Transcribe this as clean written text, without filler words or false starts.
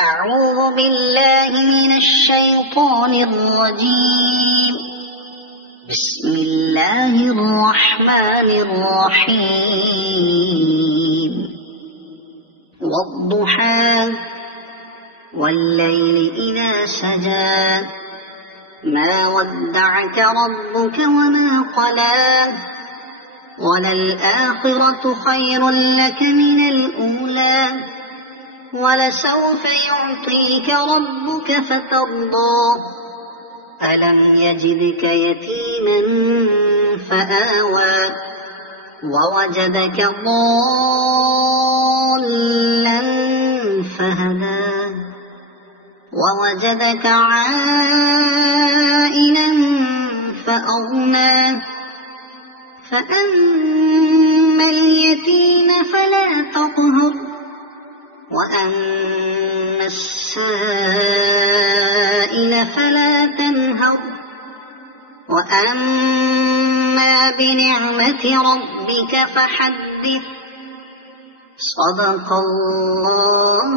أعوذ بالله من الشيطان الرجيم. بسم الله الرحمن الرحيم. والضحى والليل إذا سجى ما ودعك ربك وما قلى وللآخرة خير لك من الأولى ولسوف يعطيك ربك فترضى ألم يجدك يتيما فآوى ووجدك ضالا فهدى ووجدك عائلا فأغنى فأما اليتيم فلا تقهر وأما السائل فلا تنهر وأما بنعمة ربك فحدث. صدق الله